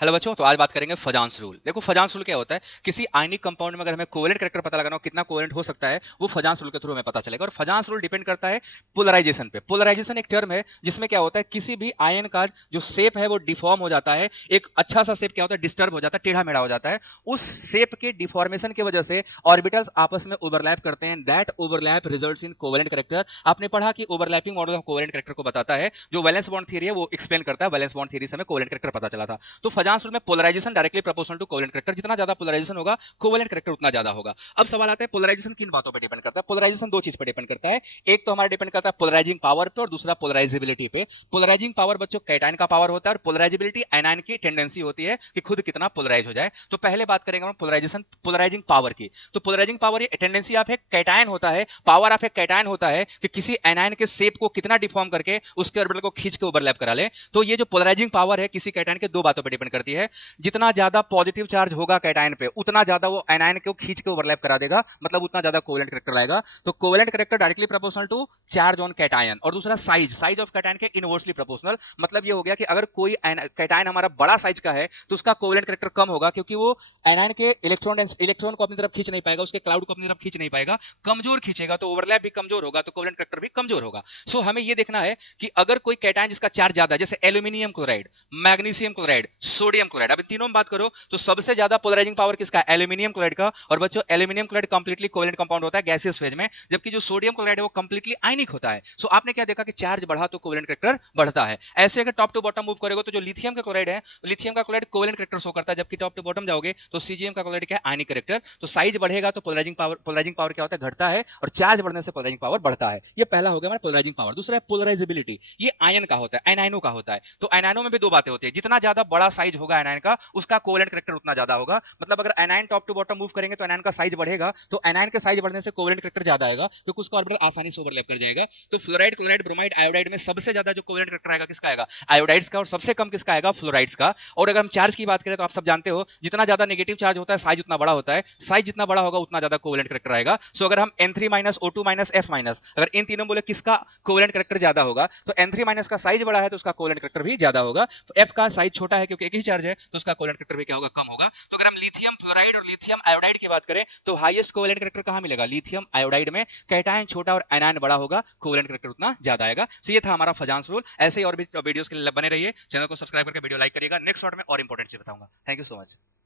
Hello बच्चों, तो आज बात करेंगे फजांस रूल। देखो फजांस रूल क्या होता है, किसी आयनिक कंपाउंड में अगर हमें कोवेलेंट कैरेक्टर पता लगाना हो, कितना कोवेलेंट हो सकता है, वो फजांस रूल के थ्रू हमें पता चलेगा। और फजांस रूल डिपेंड करता है पोलराइजेशन पे। पोलराइजेशन एक टर्म है जिसमें क्या होता है, किसी भी आयन का जो शेप है वो डिफॉर्म हो जाता है। एक अच्छा सा शेप क्या होता है, डिस्टर्ब हो जाता है, टेढ़ा मेढ़ा हो जाता है। उस शेप के डिफॉर्मेशन की वजह से ऑर्बिटल्स आपस में ओवरलैप करते हैं। That overlap results in covalent character. आपने पढ़ा कि overlapping model of covalent character को बताता है, जो वैलेंस बॉन्ड थ्योरी है वो एक्सप्लेन करता है। वैलेंस बॉन्ड थ्योरी से हमें कोवेलेंट कैरेक्टर पता चला था। तो फजांस रूल में polarisation directly proportional to covalent character. जितना ज्यादा पोलराइजेशन होगा, कोवेलेंट कैरेक्टर उतना ज्यादा होगा। अब सवाल आता है पोलराइजेशन किन बातों पे डिपेंड करता है। पोलराइजेशन दो चीज पे डिपेंड करता है। एक तो हमारा डिपेंड करता है पोलराइजिंग पावर पे, और दूसरा पोलराइजेबिलिटी पे। पोलराइजिंग पावर बच्चों कैटायन का पावर होता है, और पोलराइजेबिलिटी एनायन की टेंडेंसी होती है कि खुद कितना पोलराइज हो जाए। तो पहले बात करेंगे हम पोलराइजेशन पोलराइजिंग पावर की। तो पोलराइजिंग पावर, ये टेंडेंसी ऑफ एक कैटायन होता है, पावर ऑफ एक कैटायन होता है कि किसी एनायन के शेप को कितना डिफॉर्म करके उसके ऑर्बिटल को खींच के ओवरलैप करा ले। तो ये जो पोलराइजिंग पावर है किसी कैटायन के, दो बातों पर डिपेंड करती है। जितना ज्यादा पॉजिटिव चार्ज होगा कैटायन पे, उतना ज्यादा वो एनायन को खींच के ओवरलैप करा देगा, मतलब उतना ज्यादा कोवेलेंट कैरेक्टर लाएगा। तो covalent character directly proportional to charge on cation. और दूसरा साइज, साइज ऑफ कैटायन के इनवर्सली प्रोपोर्शनल। मतलब ये हो गया कि अगर कोई कैटायन हमारा बड़ा साइज का है तो उसका कोवेलेंट कैरेक्टर कम होगा, क्योंकि वो एनायन के इलेक्ट्रॉन को अपनी तरफ खींच नहीं पाएगा, उसके क्लाउड को अपनी तरफ खींच नहीं पाएगा, कमजोर खींचेगा, तो ओवरलैप भी कमजोर होगा, तो कोवेलेंट कैरेक्टर भी कमजोर होगा। सो हमें ये देखना है कि अगर कोई कैटायन जिसका चार्ज ज्यादा है, जैसे aluminium chloride, magnesium chloride, sodium chloride, अब इन तीनों में बात करो तो सबसे ज्यादा पोलराइजिंग पावर किसका है? एल्यूमिनियम क्लोराइड का। और बच्चों aluminium chloride completely covalent compound होता है गैसियस फेज में, जबकि जो सोडियम क्लोराइड है वो कंप्लीटली आयनिक होता है। सो आपने क्या देखा कि चार्ज बढ़ा तो कोवेलेंट कैरेक्टर बढ़ता है। ऐसे अगर टॉप टू बॉटम मूव करेगा तो जो लिथियम का क्लोराइड है, लिथियम का क्लोराइड कोवेलेंट कैरेक्टर शो करता है, जबकि टॉप टू बॉटम जाओगे तो सीजीएम का क्लोराइड क्या है? आयनिक कैरेक्टर। तो साइज बढ़ेगा तो पोलराइजिंग पावर क्या होता है? घटता है। और चार्ज बढ़ने से पोलराइजिंग पावर बढ़ता है। ये पहला हो गया हमारा पोलराइजिंग पावर। दूसरा है पोलराइजेबिलिटी। ये आयन का होता है, एनायनों का होता है। तो एनायनों में भी दो बातें होती है, जितना ज्यादा बड़ा साइज होगा एनायन का, उसका कोवेलेंट कैरेक्टर उतना ज्यादा होगा। मतलब अगर anion top to bottom move करेंगे तो एनायन का साइज बढ़ेगा, तो एनायन के साइज बढ़ने से कोवेलेंट कैरेक्टर ज्यादा आएगा, क्योंकि उसका ऑर्बिटल आसानी से ओवरलैप कर जाएगा। तो फ्लोराइड, क्लोराइड, ब्रोमाइड, आयोडाइड में सबसे ज्यादा जो कोवेलेंट कैरेक्टर आएगा किसका आएगा? आयोडाइड्स का। और सबसे कम किसका आएगा? फ्लोराइड्स का। और अगर हम चार्ज की बात करें तो आप सब जानते हो, जितना ज्यादा नेगेटिव चार्ज होता है साइज उतना बड़ा होता है, साइज जितना बड़ा होगा उतना ज्यादा कोवेलेंट कैरेक्टर आएगा। सो अगर हम N3 minus O2 minus F minus, अगर इन तीनों बोले किसका कोवेलेंट कैरेक्टर ज्यादा होगा, तो N3 माइनस का साइज बड़ा है तो उसका कोवेलेंट कैरेक्टर भी ज्यादा होगा। तो F का साइज छोटा है क्योंकि एक ही चार्ज है, तो उसका कोवेलेंट कैरेक्टर भी क्या होगा? कम होगा। तो अगर हम लिथियम फ्लोराइड और लिथियम आयोडाइड की बात करें तो हाईएस्ट कोवेलेंट कैरेक्टर कहां मिलेगा? लिथियम आयोडाइड में। कैटायन छोटा और एनायन बड़ा होगा, कोवेलेंट कैरेक्टर उतना ज्यादा आएगा। तो ये था हमारा फजांस रूल। ऐसे ही और भी वीडियोस के लिए बने रहिए, चैनल को सब्सक्राइब करके वीडियो लाइक करिएगा। नेक्स्ट शॉट में और इंपॉर्टेंट चीज बताऊंगा। Thank you so much.